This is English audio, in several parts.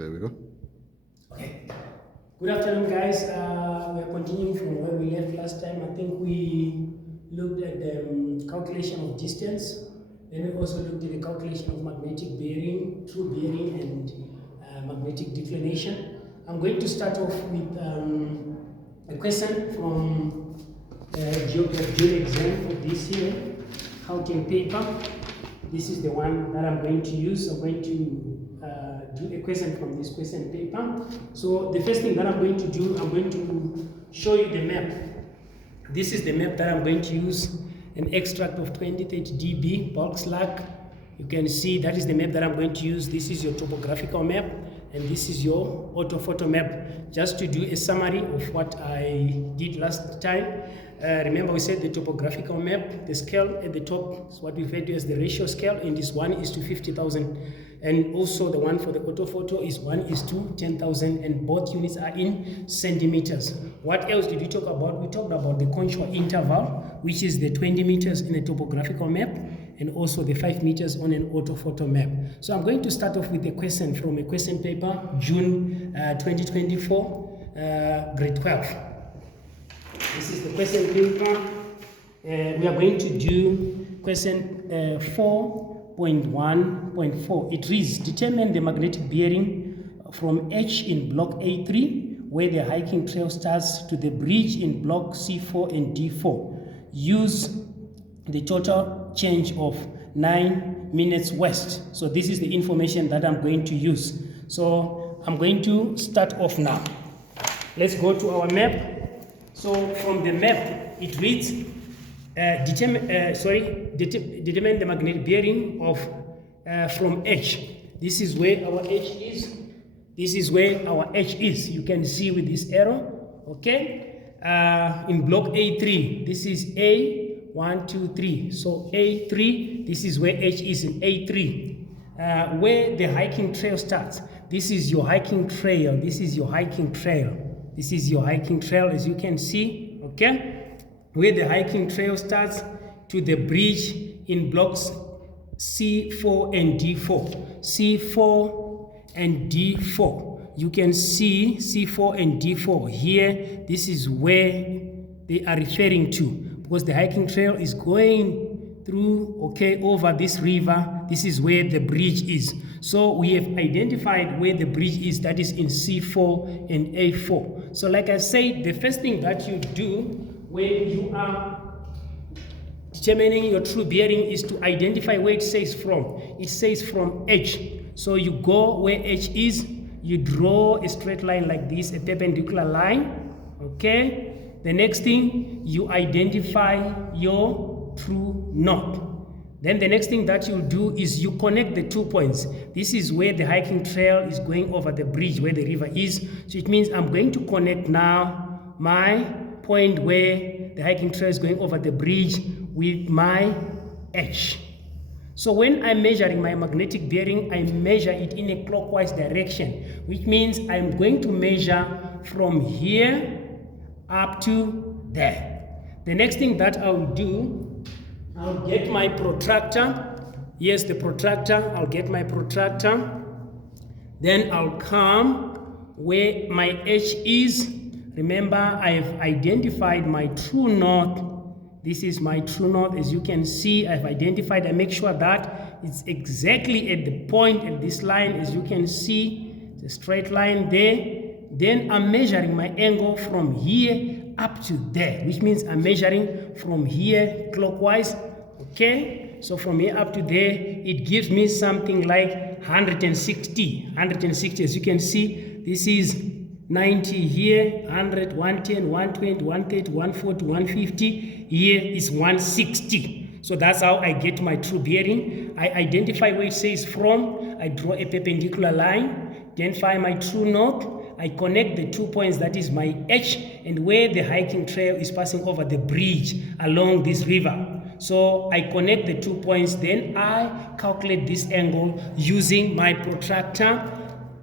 There we go. Okay. Good afternoon, guys. We are continuing from where we left last time. I think we looked at the calculation of distance. Then we also looked at the calculation of magnetic bearing, true bearing, and magnetic declination. I'm going to start off with a question from June exam for this year, counting paper. This is the one that I'm going to use. I'm going to do a question from this question paper. So the first thing that I'm going to do, I'm going to show you the map. This is the map that I'm going to use, an extract of 2030 dB bulk slug. You can see that is the map that I'm going to use. This is your topographical map, and this is your orthophoto map. Just to do a summary of what I did last time. Remember, we said the topographical map, the scale at the top is what we refer to as the ratio scale, and this 1:50,000. And also the one for the orthophoto is 1:10,000, and both units are in centimeters. What else did we talk about? We talked about the contour interval, which is the 20 meters in a topographical map, and also the 5 meters on an orthophoto map. So I'm going to start off with a question from a question paper, June 2024, grade 12. This is the question paper. We are going to do question 4.1.4. It reads, determine the magnetic bearing from H in block A3, where the hiking trail starts, to the bridge in block C4 and D4. Use the total change of 9 minutes west. So this is the information that I'm going to use. So I'm going to start off now. Let's go to our map. So from the map, it reads, determine the magnetic bearing of from H. This is where our H is. This is where our H is. You can see with this arrow, okay? In block A3, this is A, 1, 2, 3. So A3, this is where H is in A3. Where the hiking trail starts, this is your hiking trail. This is your hiking trail. This is your hiking trail, as you can see, okay? Where the hiking trail starts, to the bridge in blocks C4 and D4. C4 and D4. You can see C4 and D4 here. This is where they are referring to, because the hiking trail is going through, okay, over this river. This is where the bridge is. So we have identified where the bridge is, that is in C4 and A4. So like I said, the first thing that you do when you are determining your true bearing is to identify where it says from. It says from H. So you go where H is, you draw a straight line like this, a perpendicular line, okay? The next thing, you identify your true north. Then the next thing that you'll do is you connect the 2 points. This is where the hiking trail is going over the bridge, where the river is. So it means I'm going to connect now my point where the hiking trail is going over the bridge with my H. So when I'm measuring my magnetic bearing, I measure it in a clockwise direction, which means I'm going to measure from here up to there. The next thing that I'll do, I'll get my protractor. Yes, the protractor. I'll get my protractor. Then I'll come where my H is. Remember, I have identified my true north. This is my true north. As you can see, I've identified. I make sure that it's exactly at the point at this line. As you can see, the straight line there. Then I'm measuring my angle from here up to there, which means I'm measuring from here clockwise. Okay, so from here up to there, it gives me something like 160. 160, as you can see, this is 90 here, 100, 110, 120, 130, 140, 150. Here is 160. So that's how I get my true bearing. I identify where it says from. I draw a perpendicular line, identify my true north. I connect the 2 points, that is my H, and where the hiking trail is passing over the bridge along this river. So I connect the 2 points, then I calculate this angle using my protractor.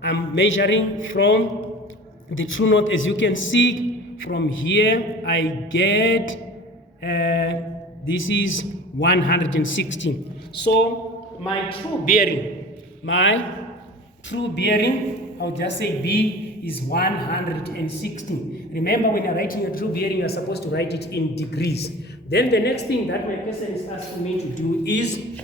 I'm measuring from the true north. As you can see, from here I get, this is 116. So my true bearing true bearing, I'll just say B is 160. Remember, when you're writing a true bearing, you're supposed to write it in degrees. Then the next thing that my question is asking me to do is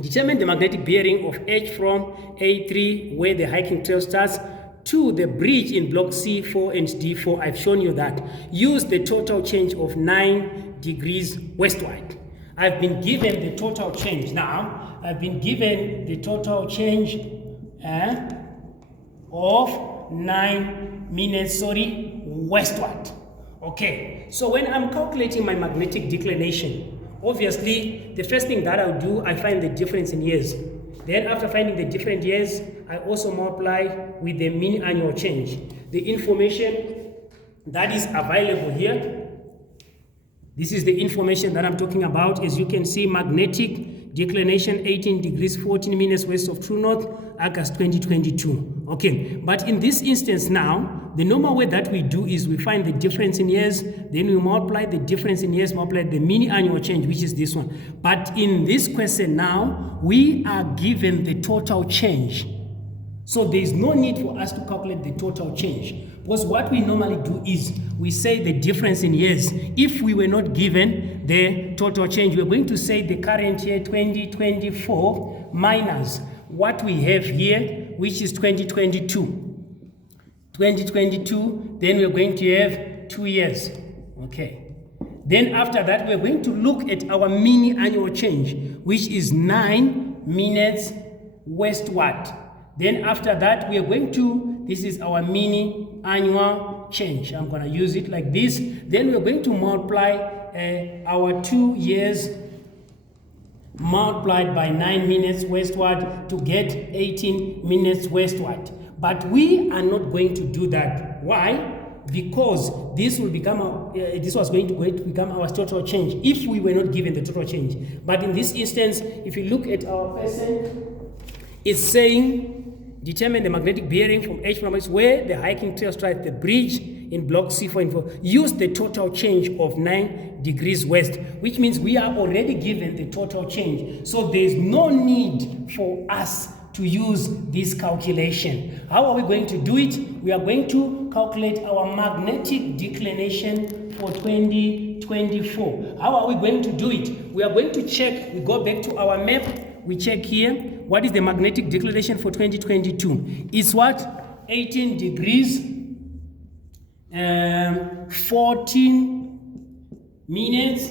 determine the magnetic bearing of H from A3, where the hiking trail starts, to the bridge in block C4 and D4. I've shown you that. Use the total change of 9 degrees westward. I've been given the total change. Now, I've been given the total change of 9 minutes, westward. Okay, so when I'm calculating my magnetic declination, obviously, the first thing that I'll do, I find the difference in years. Then after finding the different years, I also multiply with the mean annual change. The information that is available here, this is the information that I'm talking about. As you can see, magnetic declination 18 degrees 14 minutes west of true north, August 2022. Okay, but in this instance now, the normal way that we do is we find the difference in years, then we multiply the difference in years, multiply the mean annual change, which is this one. But in this question now, we are given the total change. So there is no need for us to calculate the total change, because what we normally do is we say the difference in years. If we were not given the total change, we're going to say the current year 2024 minus what we have here, which is 2022. 2022, then we're going to have 2 years. Okay. Then after that, we're going to look at our mean annual change, which is 9 minutes westward. Then after that, we are going to, this is our mean annual change. I'm going to use it like this. Then we're going to multiply our 2 years multiplied by 9 minutes westward to get 18 minutes westward. But we are not going to do that. Why? Because this will become this was going to become our total change if we were not given the total change. But in this instance, if you look at our question, it's saying determine the magnetic bearing from H from H where the hiking trail strikes the bridge in block C4 and 4. Use the total change of 9 degrees west, which means we are already given the total change. So there is no need for us to use this calculation. How are we going to do it? We are going to calculate our magnetic declination for 2024. How are we going to do it? We are going to check, we go back to our map, we check here, what is the magnetic declination for 2022? It's what? 18 degrees, 14 minutes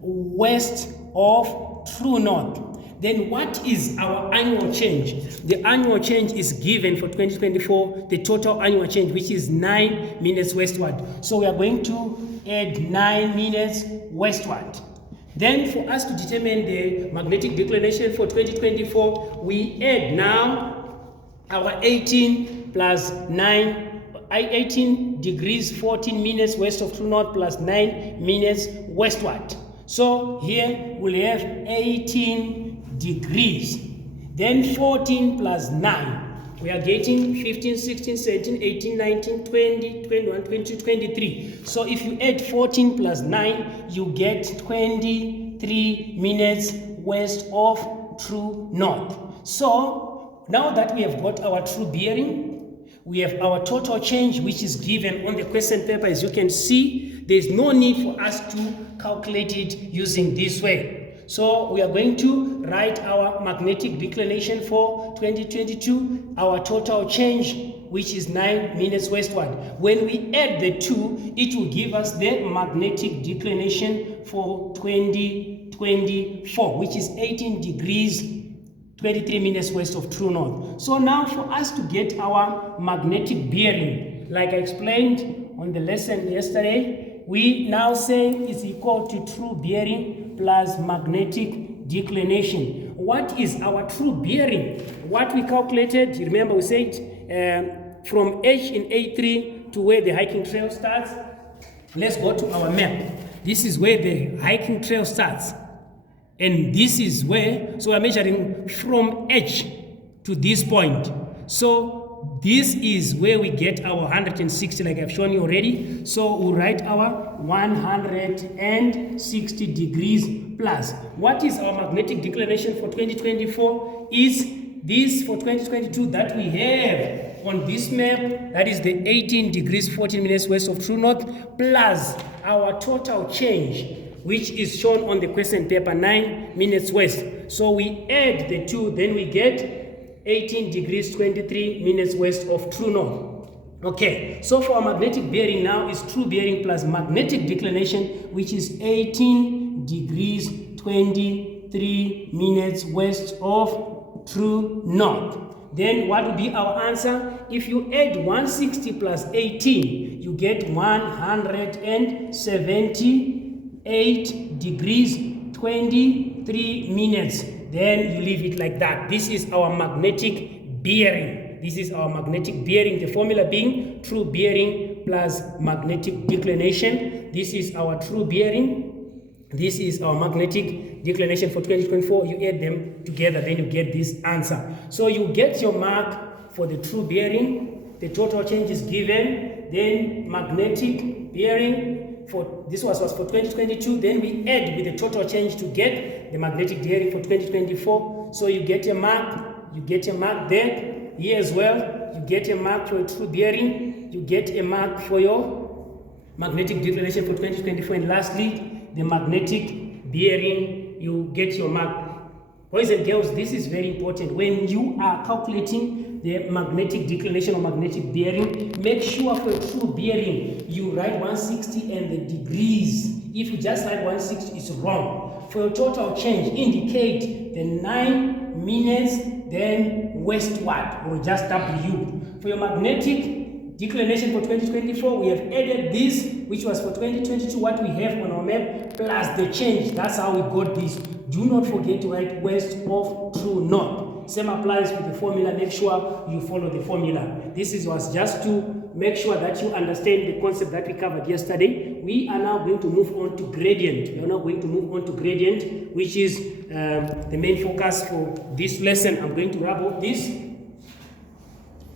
west of true north. Then what is our annual change? The annual change is given for 2024, the total annual change, which is 9 minutes westward. So we are going to add 9 minutes westward. Then for us to determine the magnetic declination for 2024, we add now our 18 plus 9, 18 degrees 14 minutes west of true north plus 9 minutes westward. So here we'll have 18 degrees, then 14 plus 9, we are getting 15, 16, 17, 18, 19, 20, 21, 22, 23. So if you add 14 plus 9, you get 23 minutes west of true north. So now that we have got our true bearing, we have our total change, which is given on the question paper. As you can see, there is no need for us to calculate it using this way. So we are going to write our magnetic declination for 2022, our total change, which is 9 minutes westward. When we add the two, it will give us the magnetic declination for 2024, which is 18 degrees 23 minutes west of true north. So now for us to get our magnetic bearing, like I explained on the lesson yesterday, we now say is equal to true bearing plus magnetic declination. What is our true bearing? What we calculated, you remember we said from H in A3 to where the hiking trail starts. Let's go to our map. This is where the hiking trail starts. And this is where, so we're measuring from H to this point. So this is where we get our 160, like I've shown you already. So we'll write our 160 degrees plus. What is our magnetic declination for 2024? Is this for 2022 that we have on this map, that is the 18 degrees 14 minutes west of true north, plus our total change, which is shown on the question paper, 9 minutes west. So we add the two, then we get 18 degrees 23 minutes west of true north. Okay, so for our magnetic bearing now is true bearing plus magnetic declination, which is 18 degrees 23 minutes west of true north. Then what will be our answer? If you add 160 plus 18, you get 178 degrees 23 minutes. Then you leave it like that. This is our magnetic bearing. This is our magnetic bearing, the formula being true bearing plus magnetic declination. This is our true bearing. This is our magnetic declination for 2024. You add them together, then you get this answer. So you get your mark for the true bearing. The total change is given. Then magnetic bearing, for this was for 2022. Then we add with the total change to get the magnetic bearing for 2024. So you get a mark. You get a mark there. Here as well, you get a mark for a true bearing, you get a mark for your magnetic declination for 2024, and lastly, the magnetic bearing, you get your mark. Boys and girls, this is very important. When you are calculating the magnetic declination or magnetic bearing, make sure for a true bearing, you write 160 and the degrees. If you just write 160, it's wrong. For your total change, indicate the 9 minutes, then westward, or just W. For your magnetic declination for 2024, we have added this, which was for 2022, what we have on our map, plus the change. That's how we got this. Do not forget to write west of true north. Same applies with the formula. Make sure you follow the formula. This was just to make sure that you understand the concept that we covered yesterday. We are now going to move on to gradient. We are now going to move on to gradient, which is the main focus for this lesson. I'm going to wrap up this.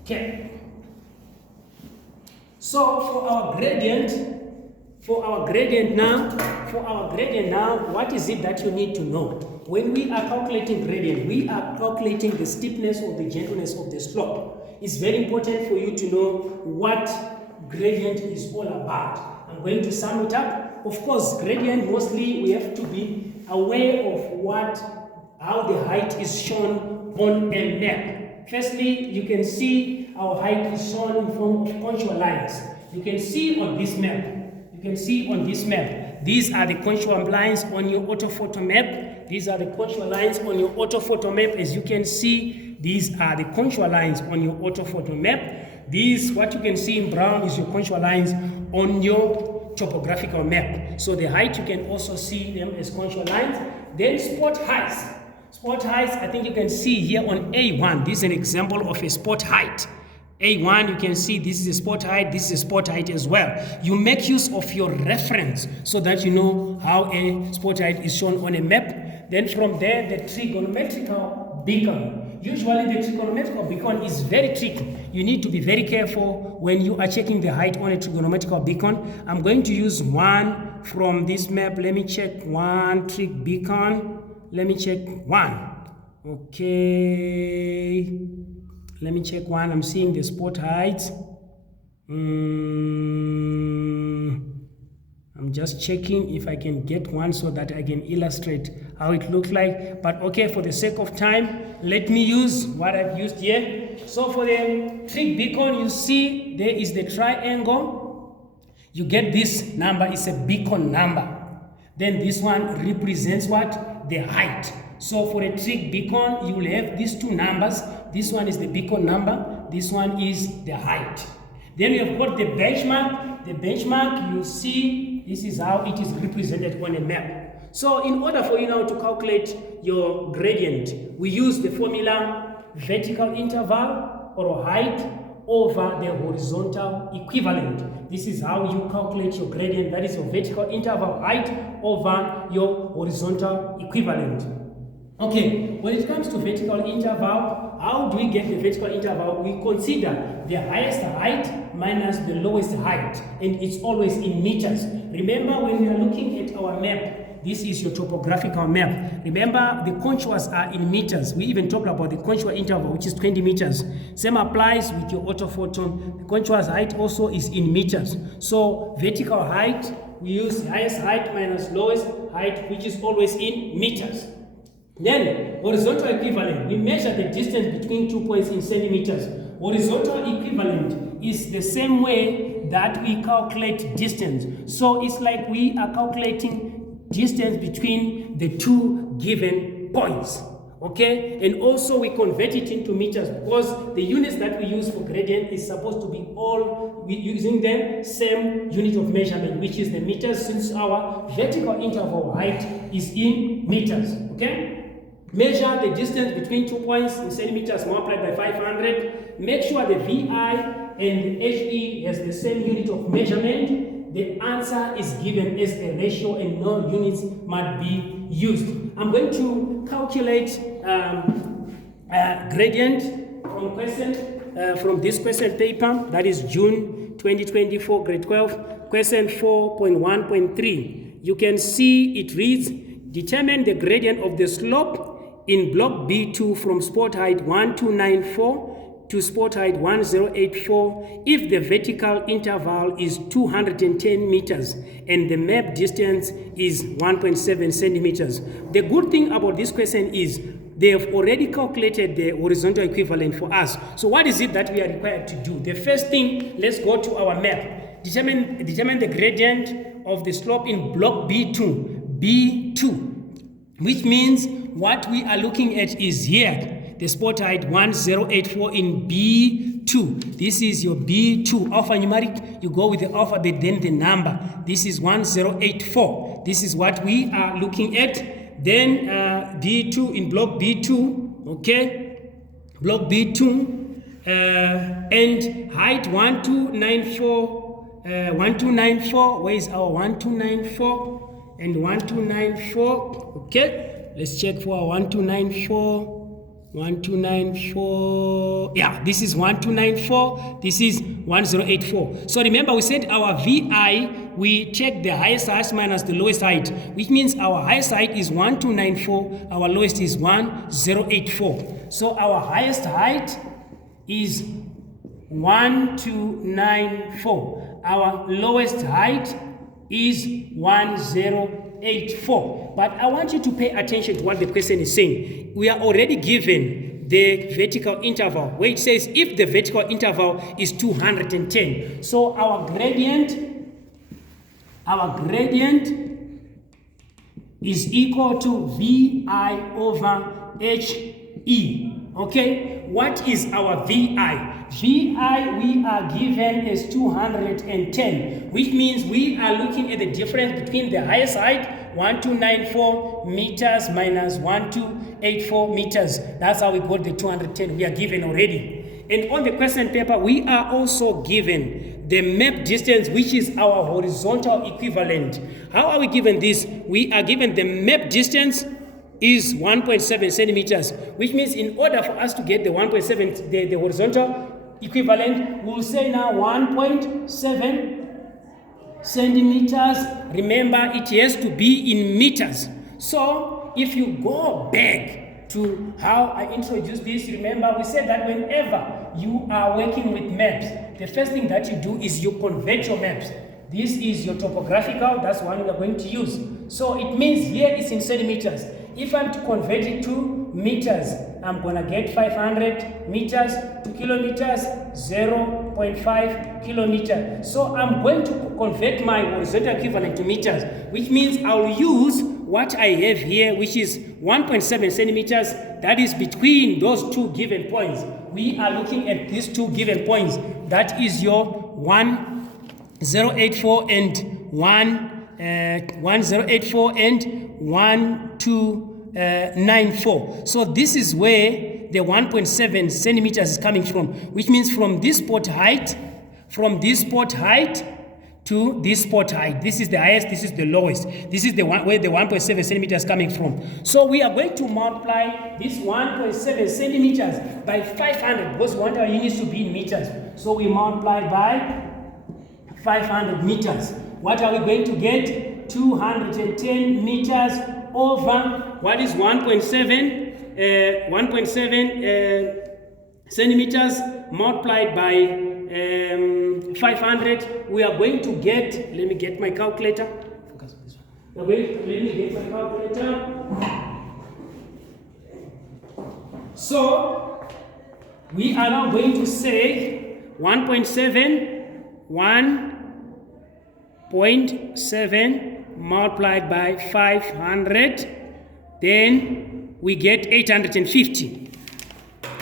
Okay. So for our gradient now, what is it that you need to know? When we are calculating gradient, we are calculating the steepness or the gentleness of the slope. It's very important for you to know what gradient is all about. I'm going to sum it up. Of course, gradient, mostly we have to be aware of how the height is shown on a map. Firstly, you can see our height is shown in form of contour lines. You can see on this map. These are the contour lines on your orthophoto map. These are the contour lines on your orthophoto map. As you can see, these are the contour lines on your orthophoto map. These, what you can see in brown, is your contour lines on your topographical map. So the height, you can also see them as contour lines. Then spot heights. Spot heights, I think you can see here on A1. This is an example of a spot height. A1, you can see this is a spot height, this is a spot height as well. You make use of your reference so that you know how a spot height is shown on a map. Then from there, the trigonometrical beacon. Usually the trigonometrical beacon is very tricky. You need to be very careful when you are checking the height on a trigonometrical beacon. I'm going to use one from this map. Let me check one trig beacon. Let me check one. Okay. Let me check one. I'm seeing the spot height. I'm just checking if I can get one so that I can illustrate how it looks like. But okay, for the sake of time, let me use what I've used here. So for the trig beacon, you see there is the triangle. You get this number, it's a beacon number. Then this one represents what? The height. So for a trig beacon, you will have these two numbers. This one is the beacon number. This one is the height. Then we have got the benchmark. The benchmark, you see, this is how it is represented on a map. So in order for you now to calculate your gradient, we use the formula vertical interval or height over the horizontal equivalent. This is how you calculate your gradient. That is your vertical interval height over your horizontal equivalent. Okay, when it comes to vertical interval, how do we get the vertical interval? We consider the highest height minus the lowest height, and it's always in meters. Remember, when we are looking at our map, This is your topographical map. Remember, the contours are in meters. We even talked about the contour interval, which is 20 meters. Same applies with your orthophoton. The contour's height also is in meters. So vertical height, we use highest height minus lowest height, which is always in meters. Then horizontal equivalent, we measure the distance between 2 points in centimeters. Horizontal equivalent is the same way that we calculate distance. So it's like we are calculating distance between the two given points. Okay, and also we convert it into meters because the units that we use for gradient is supposed to be all using the same unit of measurement, which is the meters, since our vertical interval height is in meters. Okay, measure the distance between 2 points in centimeters multiplied by 500. Make sure the VI and the HE has the same unit of measurement. The answer is given as a ratio and no units might be used. I'm going to calculate gradient from this question paper, that is June 2024, grade 12, question 4.1.3. You can see it reads, determine the gradient of the slope in block B2 from spot height 1294 to spot height 1084 if the vertical interval is 210 meters and the map distance is 1.7 centimeters. The good thing about this question is they have already calculated the horizontal equivalent for us. So what is it that we are required to do? The first thing, let's go to our map. Determine the gradient of the slope in block B2, which means what we are looking at is here. The spot height 1084 in B2. This is your B2. Alphanumeric, you go with the alphabet, then the number. This is 1084. This is what we are looking at. Then B2 in block B2, okay? Block B2 and height 1294. 1294. Where is our 1294? And 1294, okay? Let's check for our 1294. 1294, yeah, this is 1294, this is 1084. So remember, we said our VI, we check the highest height minus the lowest height, which means our highest height is 1294, our lowest is 1084. So our highest height is 1294, our lowest height is 1084. But I want you to pay attention to what the question is saying. We are already given the vertical interval, where it says if the vertical interval is 210. So our gradient is equal to VI over HE. Okay, what is our VI? VI we are given as 210, which means we are looking at the difference between the highest height 1294 meters minus 1284 meters. That's how we got the 210. We are given already. And on the question paper, we are also given the map distance, which is our horizontal equivalent. How are we given this? We are given the map distance is 1.7 centimeters, which means in order for us to get the 1.7, the horizontal equivalent, we'll say now 1.7 centimeters. Remember, it has to be in meters. So if you go back to how I introduced this, remember we said that whenever you are working with maps, the first thing that you do is you convert your maps. This is your topographical, that's one we are going to use. So it means here it's in centimeters. If I'm to convert it to meters, I'm gonna get 500 meters to kilometers, 0.5 kilometer. So I'm going to convert my horizontal equivalent to meters, which means I'll use what I have here, which is 1.7 centimeters. That is between those two given points. We are looking at these two given points. That is your 1084 and 1084 and 1294. So this is where the 1.7 centimeters is coming from, which means from this spot height to this spot height. This is the highest, this is the lowest. This is the one where the 1.7 centimeters coming from. So we are going to multiply this 1.7 centimeters by 500 because we want our units to be in meters. So we multiply by 500 meters. What are we going to get? 210 meters over what is 1.7 centimeters multiplied by 500. We are going to get, let me get my calculator. Focus on this one. Let me get my calculator. So we are now going to say 1.7 multiplied by 500, then we get 850.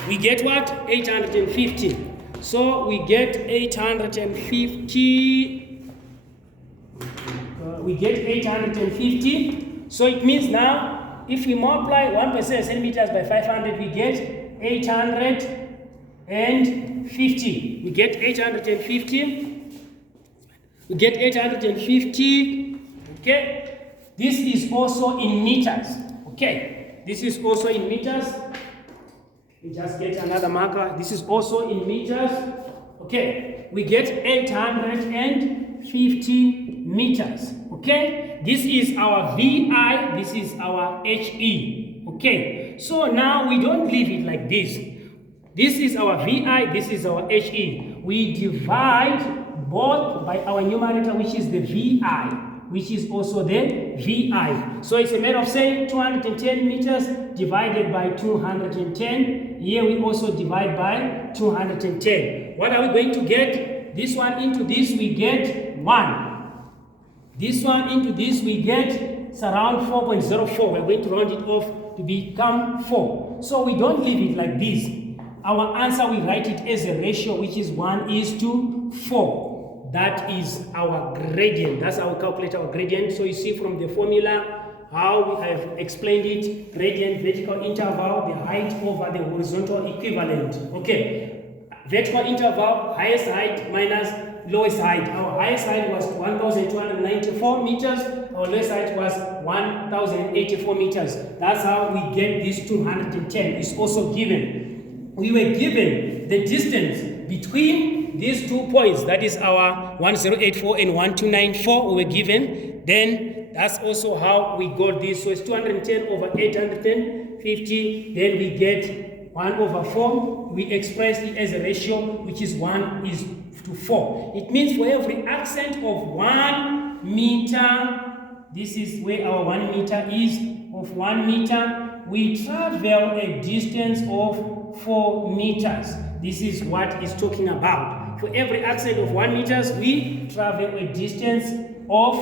We get what? 850. So we get 850. We get 850. So it means now, if we multiply 1.7 centimeters by 500, we get 850. We get 850. We get 850. Okay. This is also in meters. Okay. This is also in meters. We just get another marker. This is also in meters. Okay. We get 850 meters. Okay. This is our VI. This is our HE. Okay. So now we don't leave it like this. This is our VI. This is our HE. We divide both by our numerator, which is the VI, which is also the VI. So it's a matter of saying 210 meters divided by 210. Here we also divide by 210. What are we going to get? This one into this we get 1. This one into this we get it's around 4.04. We're going to round it off to become 4. So we don't leave it like this. Our answer, we write it as a ratio, which is 1:4. That is our gradient. That's our calculator, our gradient. So you see from the formula how we have explained it: gradient, vertical interval, the height over the horizontal equivalent. Okay, vertical interval, highest height minus lowest height. Our highest height was 1,294 meters. Our lowest height was 1,084 meters. That's how we get this 210. It's also given. We were given the distance between these 2 points, that is our 1084 and 1294 we were given. Then that's also how we got this. So it's 210 over 850. Then we get 1/4. We express it as a ratio, which is 1:4. It means for every accent of 1 meter, this is where our 1 meter is, of 1 meter, we travel a distance of 4 meters. This is what it's talking about. For every accent of 1 meter, we travel a distance of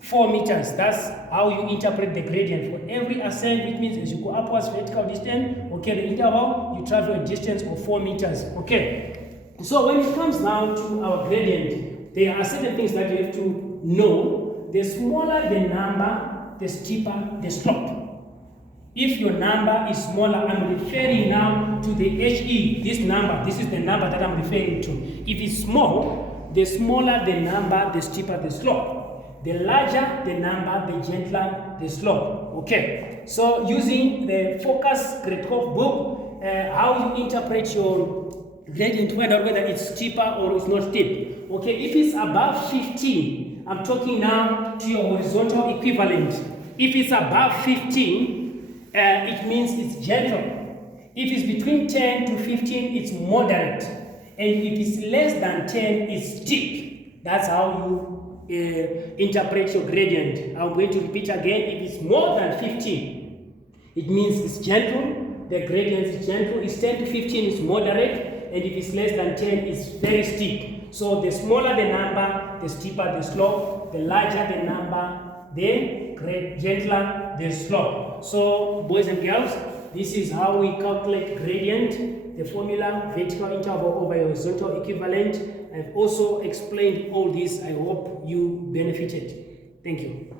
4 meters. That's how you interpret the gradient. For every ascent, which means as you go upwards, vertical distance, okay, the interval, you travel a distance of 4 meters. Okay. So when it comes down to our gradient, there are certain things that you have to know. The smaller the number, the steeper the slope. If your number is smaller, I'm referring now to the HE, this number. This is the number that I'm referring to. If it's small, the smaller the number, the steeper the slope. The larger the number, the gentler the slope. Okay. So using the Focus Grade 12 book, how you interpret your gradient, whether it's steeper or it's not steep. Okay. If it's above 15, I'm talking now to your horizontal equivalent. If it's above 15, it means it's gentle. If it's between 10 to 15, it's moderate. And if it's less than 10, it's steep. That's how you interpret your gradient. I'm going to repeat again. If it's more than 15, it means it's gentle. The gradient is gentle. It's 10 to 15, it's moderate. And if it's less than 10, it's very steep. So the smaller the number, the steeper the slope. The larger the number, the gentler the slope. So boys and girls, this is how we calculate gradient, the formula, vertical interval over horizontal equivalent. I've also explained all this. I hope you benefited. Thank you.